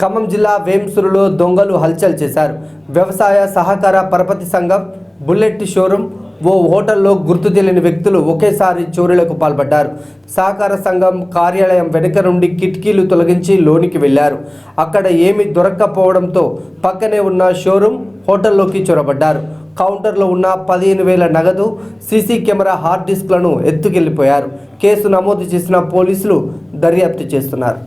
ఖమ్మం జిల్లా వేంసురులో దొంగలు హల్చల్ చేశారు. వ్యవసాయ సహకార పరపతి సంఘం, బుల్లెట్ షోరూమ్, ఓ హోటల్లో గుర్తు తెలియని వ్యక్తులు ఒకేసారి చోరీలకు పాల్పడ్డారు. సహకార సంఘం కార్యాలయం వెనుక నుండి కిటికీలు తొలగించి లోనికి వెళ్లారు. అక్కడ ఏమీ దొరక్కపోవడంతో పక్కనే ఉన్న షోరూమ్, హోటల్లోకి చొరబడ్డారు. కౌంటర్లో ఉన్న 15,000 నగదు, సీసీ కెమెరా, హార్డ్ డిస్క్లను ఎత్తుకెళ్లిపోయారు. కేసు నమోదు చేసిన పోలీసులు దర్యాప్తు చేస్తున్నారు.